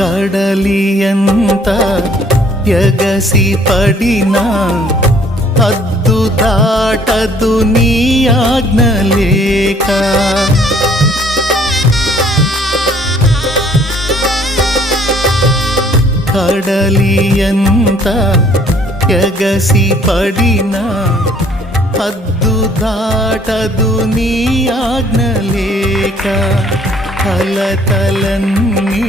కడలియంత ఎగసి పడినా హద్దు దాటదు నీ ఆజ్ఞ లేక. కడలియంత ఎగసి పడినా అద్దు దాటదు నీ ఆజ్ఞ లేక. కలతలన్నీ